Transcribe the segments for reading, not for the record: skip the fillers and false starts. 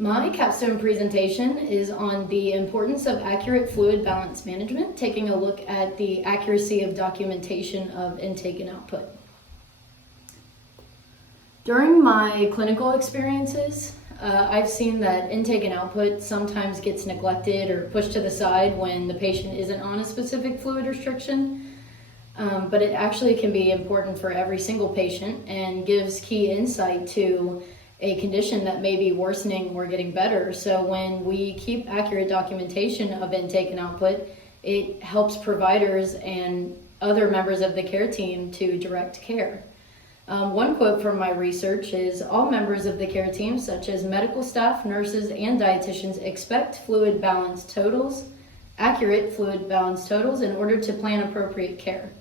My capstone presentation is on the importance of accurate fluid balance management, taking a look at the accuracy of documentation of intake and output. During my clinical experiences, I've seen that intake and output sometimes gets neglected or pushed to the side when the patient isn't on a specific fluid restriction, but it actually can be important for every single patient and gives key insight to a condition that may be worsening or getting better. So when we keep accurate documentation of intake and output, it helps providers and other members of the care team to direct care. One quote from my research is, all members of the care team, such as medical staff, nurses, and dietitians, expect fluid balance totals, accurate fluid balance totals, in order to plan appropriate care.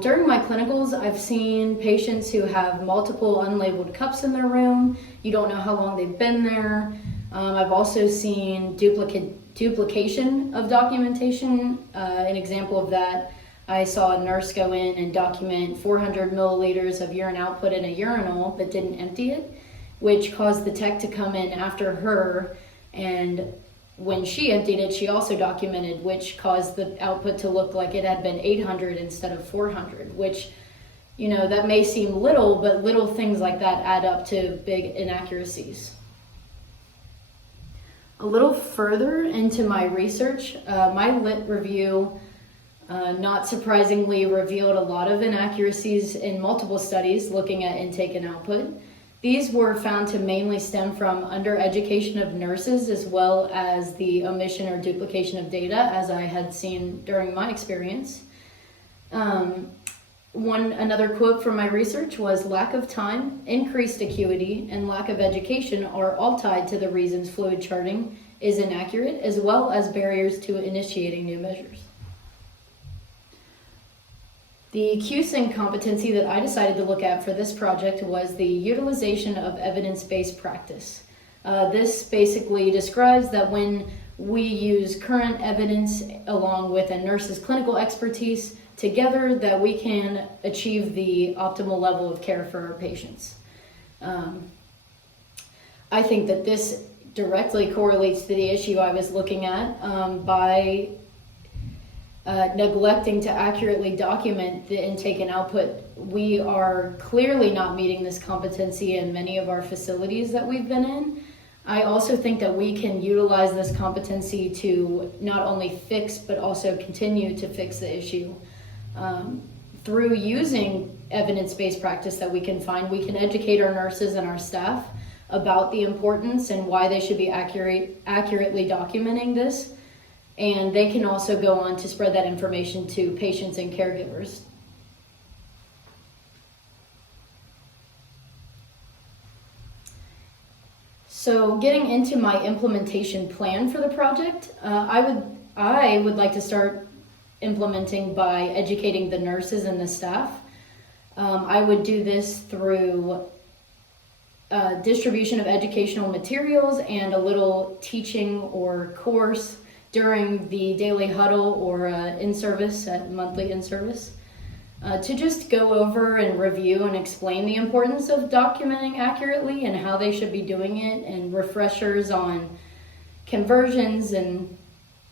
During my clinicals, I've seen patients who have multiple unlabeled cups in their room. You don't know how long they've been there. I've also seen duplication of documentation. An example of that, I saw a nurse go in and document 400 milliliters of urine output in a urinal but didn't empty it, which caused the tech to come in after her, and when she emptied it, she also documented, which caused the output to look like it had been 800 instead of 400, which, you know, that may seem little, but little things like that add up to big inaccuracies. A little further into my research, my lit review, not surprisingly, revealed a lot of inaccuracies in multiple studies looking at intake and output. These were found to mainly stem from undereducation of nurses, as well as the omission or duplication of data, as I had seen during my experience. Another quote from my research was, lack of time, increased acuity, and lack of education are all tied to the reasons fluid charting is inaccurate, as well as barriers to initiating new measures. The QSync competency that I decided to look at for this project was the utilization of evidence-based practice. This basically describes that when we use current evidence along with a nurse's clinical expertise together, that we can achieve the optimal level of care for our patients. I think that this directly correlates to the issue I was looking at by neglecting to accurately document the intake and output. We are clearly not meeting this competency in many of our facilities that we've been in. I also think that we can utilize this competency to not only fix, but also continue to fix the issue. Through using evidence-based practice that we can find, we can educate our nurses and our staff about the importance and why they should be accurately documenting this. And they can also go on to spread that information to patients and caregivers. So getting into my implementation plan for the project, I would like to start implementing by educating the nurses and the staff. I would do this through distribution of educational materials and a little teaching or course during the daily huddle or in-service, at monthly in-service, to just go over and review and explain the importance of documenting accurately and how they should be doing it, and refreshers on conversions and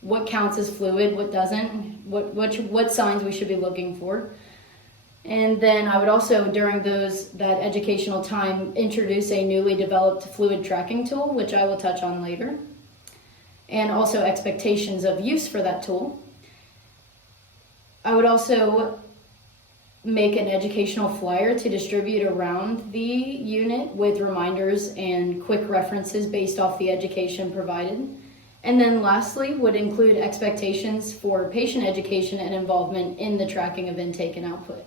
what counts as fluid, what doesn't, what signs we should be looking for. And then I would also, during that educational time, introduce a newly developed fluid tracking tool, which I will touch on later, and also expectations of use for that tool. I would also make an educational flyer to distribute around the unit with reminders and quick references based off the education provided. And then lastly, would include expectations for patient education and involvement in the tracking of intake and output.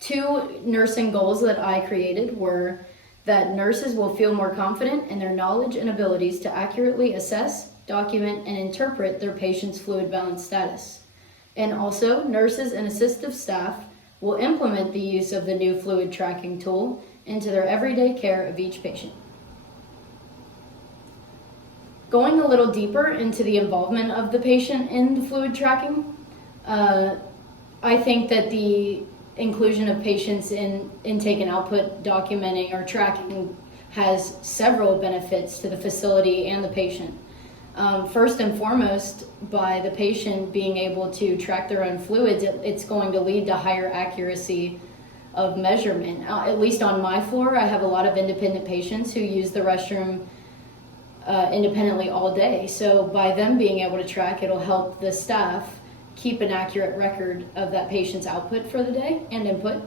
2 nursing goals that I created were that nurses will feel more confident in their knowledge and abilities to accurately assess, document, and interpret their patient's fluid balance status. And also, nurses and assistive staff will implement the use of the new fluid tracking tool into their everyday care of each patient. Going a little deeper into the involvement of the patient in the fluid tracking, I think that the inclusion of patients in intake and output documenting or tracking has several benefits to the facility and the patient. First and foremost, by the patient being able to track their own fluids, it's going to lead to higher accuracy of measurement. At least on my floor, I have a lot of independent patients who use the restroom independently all day. So by them being able to track, it'll help the staff keep an accurate record of that patient's output for the day and input.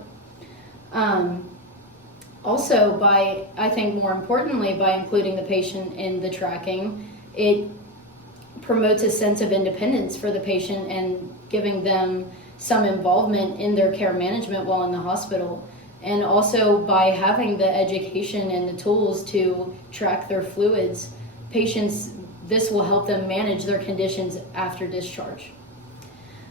Also, I think more importantly, by including the patient in the tracking, it promotes a sense of independence for the patient and giving them some involvement in their care management while in the hospital. And also by having the education and the tools to track their fluids, this will help them manage their conditions after discharge.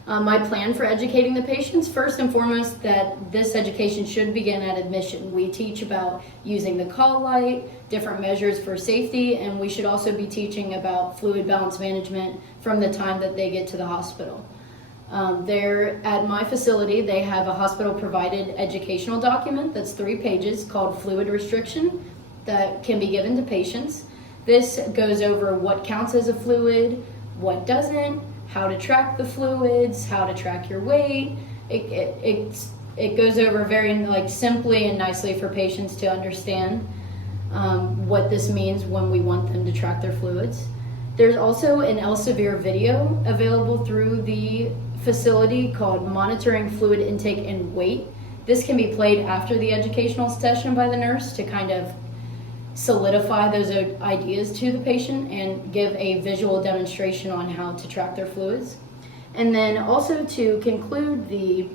My plan for educating the patients, first and foremost, that this education should begin at admission. We teach about using the call light, different measures for safety, and we should also be teaching about fluid balance management from the time that they get to the hospital. There at my facility, they have a hospital provided educational document that's 3 pages called Fluid Restriction that can be given to patients. This goes over what counts as a fluid, what doesn't, how to track the fluids, how to track your weight. It goes over very simply and nicely for patients to understand what this means when we want them to track their fluids. There's also an Elsevier video available through the facility called Monitoring Fluid Intake and Weight. This can be played after the educational session by the nurse to kind of solidify those ideas to the patient and give a visual demonstration on how to track their fluids. And then also to conclude the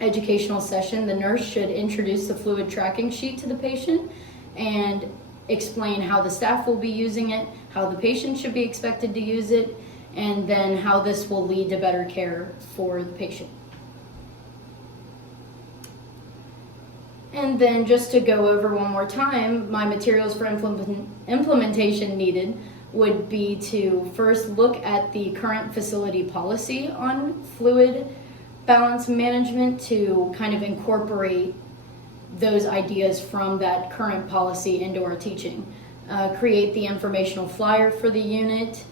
educational session, the nurse should introduce the fluid tracking sheet to the patient and explain how the staff will be using it, how the patient should be expected to use it, and then how this will lead to better care for the patient. And then just to go over one more time, my materials for implementation needed would be to first look at the current facility policy on fluid balance management to kind of incorporate those ideas from that current policy into our teaching. Create the informational flyer for the unit,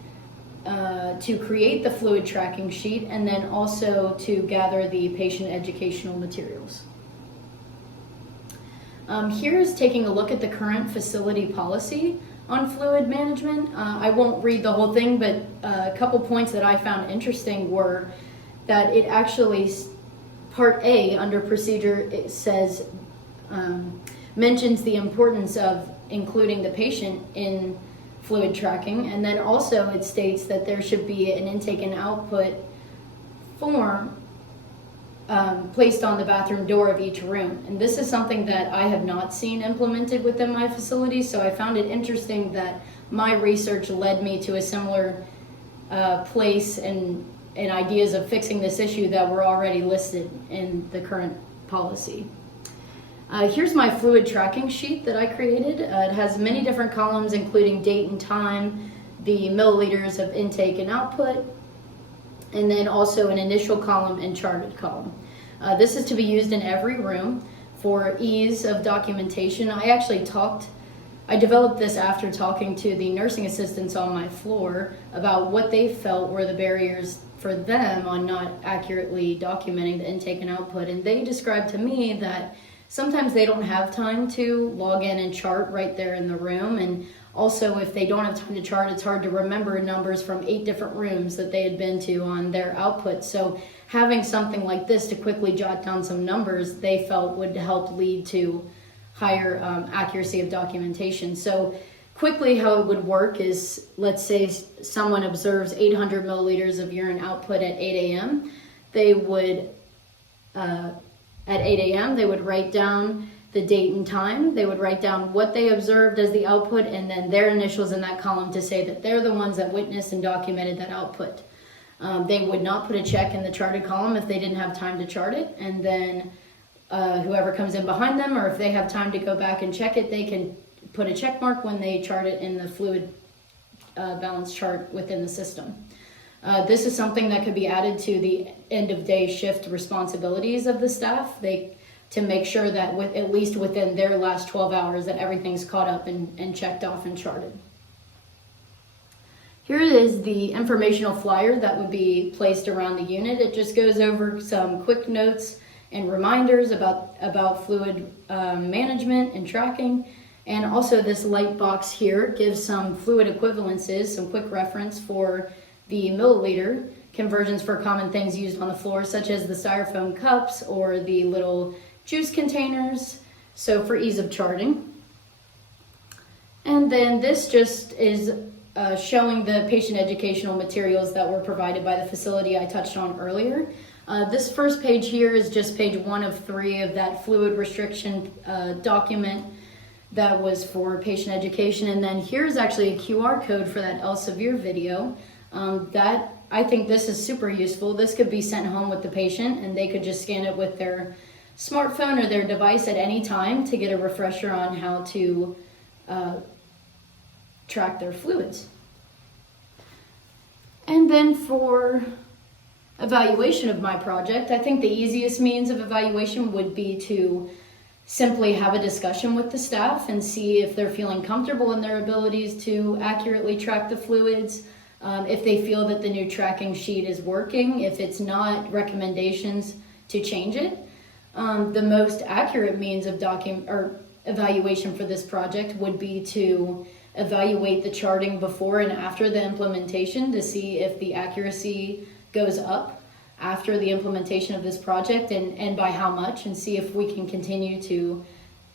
to create the fluid tracking sheet, and then also to gather the patient educational materials. Here's taking a look at the current facility policy on fluid management. I won't read the whole thing, but a couple points that I found interesting were that it actually, Part A under procedure, it says, mentions the importance of including the patient in fluid tracking, and then also it states that there should be an intake and output form placed on the bathroom door of each room. And this is something that I have not seen implemented within my facility, so I found it interesting that my research led me to a similar place and ideas of fixing this issue that were already listed in the current policy. Here's my fluid tracking sheet that I created. It has many different columns, including date and time, the milliliters of intake and output, and then also an initial column and charted column. This is to be used in every room for ease of documentation. I developed this after talking to the nursing assistants on my floor about what they felt were the barriers for them on not accurately documenting the intake and output. And they described to me that sometimes they don't have time to log in and chart right there in the room. And also, if they don't have time to chart, it's hard to remember numbers from 8 different rooms that they had been to on their output. So having something like this to quickly jot down some numbers, they felt would help lead to higher accuracy of documentation. So quickly how it would work is, let's say someone observes 800 milliliters of urine output at 8 a.m. They would, at 8 a.m., they would write down the date and time. They would write down what they observed as the output and then their initials in that column to say that they're the ones that witnessed and documented that output. They would not put a check in the charted column if they didn't have time to chart it, and then whoever comes in behind them, or if they have time to go back and check it, they can put a check mark when they chart it in the fluid balance chart within the system. This is something that could be added to the end of day shift responsibilities of the staff. to make sure that at least within their last 12 hours that everything's caught up and checked off and charted. Here is the informational flyer that would be placed around the unit. It just goes over some quick notes and reminders about fluid management and tracking. And also this light box here gives some fluid equivalences, some quick reference for the milliliter conversions for common things used on the floor, such as the styrofoam cups or the little juice containers, so for ease of charting. And then this just is showing the patient educational materials that were provided by the facility I touched on earlier. This first page here is just page 1 of 3 of that fluid restriction document that was for patient education. And then here's actually a QR code for that Elsevier video. I think this is super useful. This could be sent home with the patient and they could just scan it with their smartphone or their device at any time to get a refresher on how to track their fluids. And then for evaluation of my project, I think the easiest means of evaluation would be to simply have a discussion with the staff and see if they're feeling comfortable in their abilities to accurately track the fluids, if they feel that the new tracking sheet is working. If it's not, recommendations to change it. The most accurate means of evaluation for this project would be to evaluate the charting before and after the implementation to see if the accuracy goes up after the implementation of this project and by how much, and see if we can continue to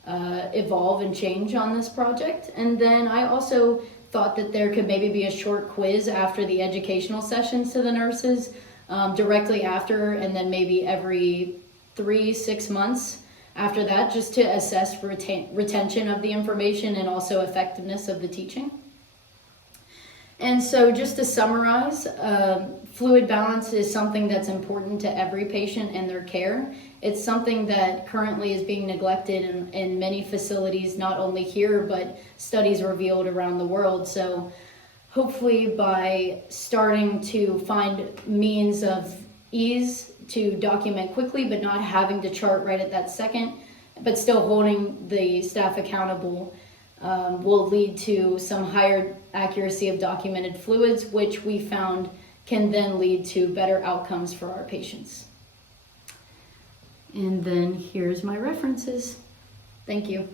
evolve and change on this project. And then I also thought that there could maybe be a short quiz after the educational sessions to the nurses, directly after, and then maybe every 3-6 months after that, just to assess retention of the information and also effectiveness of the teaching. And so just to summarize, fluid balance is something that's important to every patient and their care. It's something that currently is being neglected in many facilities, not only here, but studies revealed around the world. So hopefully by starting to find means of ease to document quickly, but not having to chart right at that second, but still holding the staff accountable, will lead to some higher accuracy of documented fluids, which we found can then lead to better outcomes for our patients. And then here's my references. Thank you.